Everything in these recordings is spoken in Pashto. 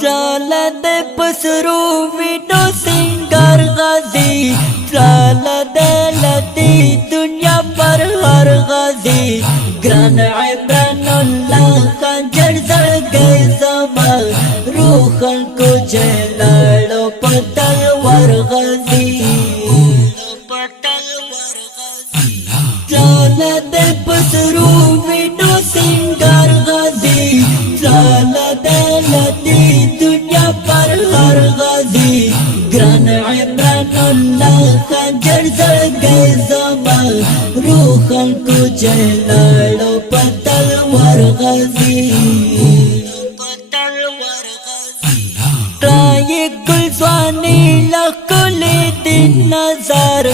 ट्रालद पसरू window singer गाजी ट्रालद लती दुनिया पर हर गाजी ग्रान इमरानुल्लाह खंजर जड़ गए समा रूहन को जलालो पतलवार गाजी ट्रालद पसरू विडो सिंगर गाजी ट्रालद लती दुनिया पर हर गाजी ग्रान इमरानुल्लाह खंजर जड़ गए समा रूहन को जलालो पतलवार गाजी ट्राये गुलस्वानी लकुले दिन नजर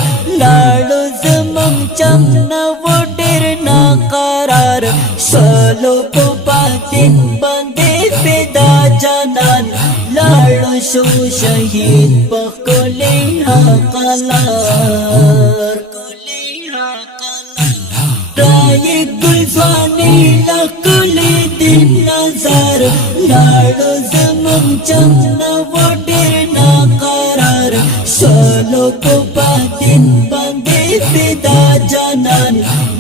लाडो जमम चमना वो डेर ना करार सोलो को बातिन बंदे फिदा जानन लाडो शो शहीद पकोले हकलार ट्राये गुलस्वानी लकुले दिन नजर लाडो जमम चमना वो डेर ना करार सोलो को बातिन बंदे फिदा जानन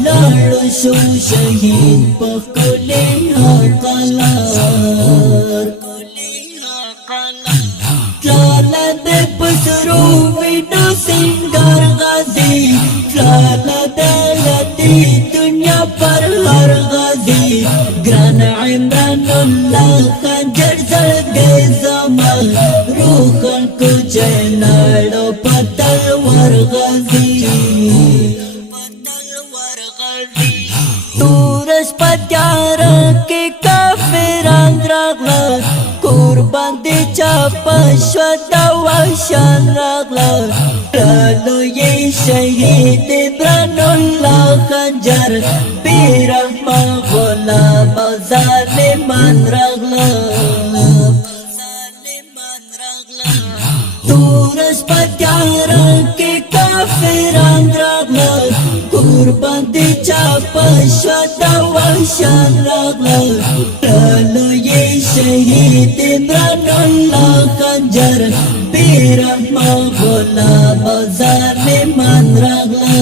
लाडो शो शहीद पकोले हकलार ट्रालद पसरू विडो सिंगर गाजी ट्रालद लती दुनिया पर हर गाजी ग्रान इमरानुल्लाह खंजर जड़ गए समा रूहन को जलालो पतलवार गाजी तुरस पत्यार के काफिरान रागला कुर्बान दिचा पश्वता वशान रागला ट्रालो ये शहीद इमरानुल्लाह खंजर बेरहमा गुलाम जालिमान रागला तुरस पत्यार के काफिरान रागला कुर्बान दिचा पश्वता वशान रागला ट्रालो ये शहीद इमरानुल्लाह खंजर बेरहमा गुलाम जालिमान रागला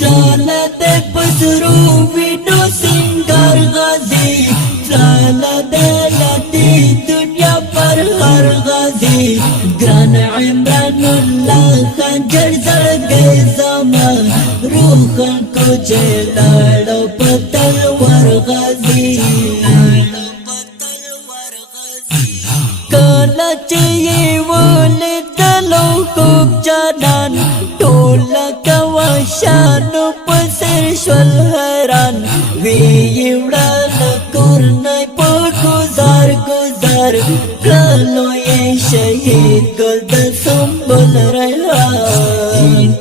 ट्रालद पसरू विडो सिंगर गाजी ट्रालद लती दुनिया पर हर गाजी ग्रान इमरानुल्लाह खंजर जड़ गए समा रूहन को जलालो पतलवार गाजी कलचिये वोले तलो खूब जानन टोला कवाशानो पसर शवल हरान वेयुड़ा लकुरनाय गुजार गुजार कलो ये शहीद गुलदा संबल रेहान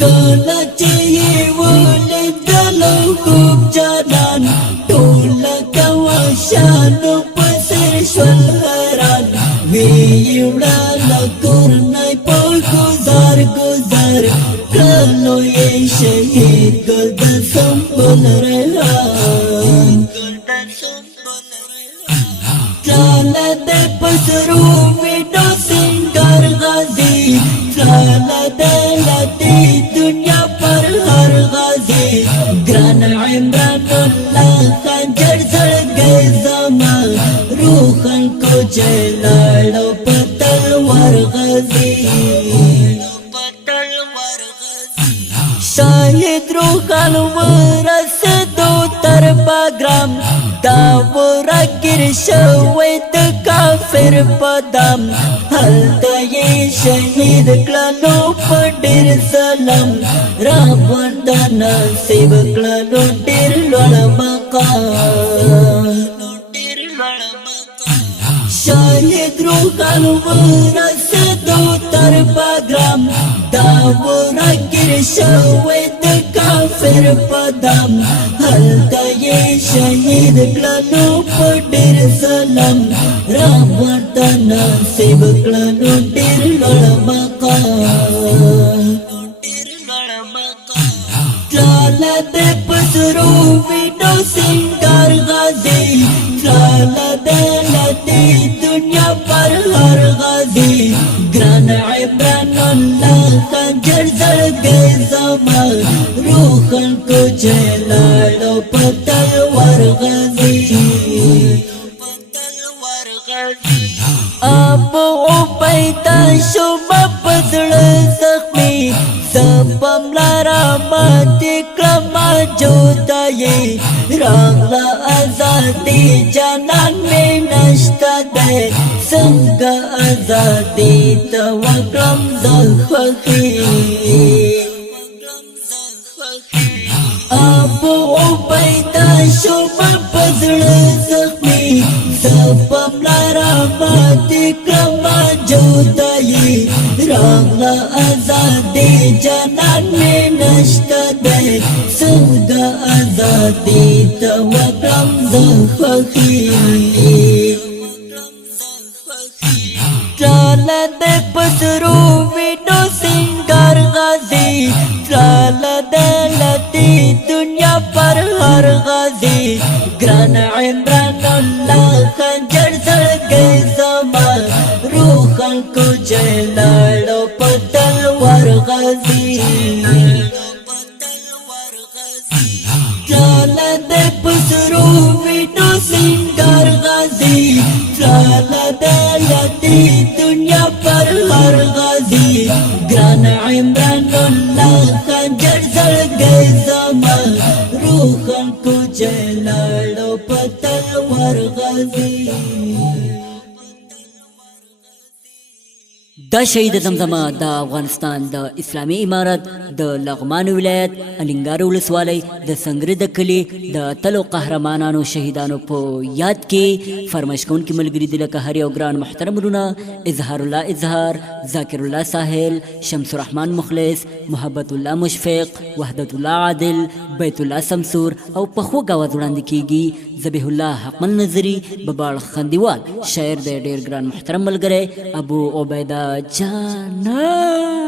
कलचिये वोले तलो खूब जानन टोला कवाशानो पसर शवल हरान वेयुड़ा लकुरनाय गुजार गुजार कलो ये शहीद गुलदा संबल रेहान ट्रालद पसरू विडो सिंगर गाजी ट्रालद लती दुनिया पर हर गाजी ग्रान इमरानुल्लाह खंजर जड़ गए समा रूहन को जलालो पतलवार गाजी शाहिद रूहन वरस दो तरबा ग्राम दावरा गिरशवैत काफिर पदम हल्दा ये शहीद क्लानो पडेर सलाम रावण दाना सेव क्लानो डेर लड़मका शाहिद रूहन वरस दो तरबा ग्राम दावरा गिरशवैत काफिर पदम हल्दा ये शहीद क्लानो पडेर सलाम रावण दाना सेव क्लानो डेर लड़मका ترالا دے پسرو وینو سنگار غازی ترالا دے لدی دنیا پر ہر غازی گران عمران اللہ خنجر زرگے زمان روحن کو جلالو پتلوار غازی ابو عبیدہ شما پزڑ زخمی سپم لارا ماتی کرما جودائی راغلا آزادی جانان میں نشتا دے سنگا آزادی توکرم زخوخی ابو عبیدہ شما پزڑ زخمی سپم لارا ماتی کرما جودائی راغلا آزادی جانان میں نشتا دے سنگا آزادی توکرم زخوخی ترالا دے پسرو وینو سنگار غازی ترالا دے لتی دنیا پر ہر غازی گران عمران اللہ خنجر زرگے زمان روحن کو جلالو پتلوار غازی ترالا دے پسرو وینو سنگار غازی ترالا دے لتی دنیا پر ہر غازی گران عمران اللہ خنجر زرگے زمان روحن کو جلالو پتلوار غازی دا شهید زمزمه د افغانستان د اسلامي امارت د لغمان ولایت الینګار ولسوالۍ د سنګر د کلي د تلو قهرمانانو شهیدانو په یاد کې فرمایش کوونکي ملګري دي لکه هر یو ګران محترم ورونه اظهار الله اظهار ذاکر الله ساحل شمس الرحمن مخلص محبت الله مشفق وحدت الله عادل بیت الله سمسور او په خوږ اواز وړاندې کیږي ذبیح الله حقمن نظری بباړ خندیوال شاعر د ډیر ګران محترم ملګری ابو عبیده جانا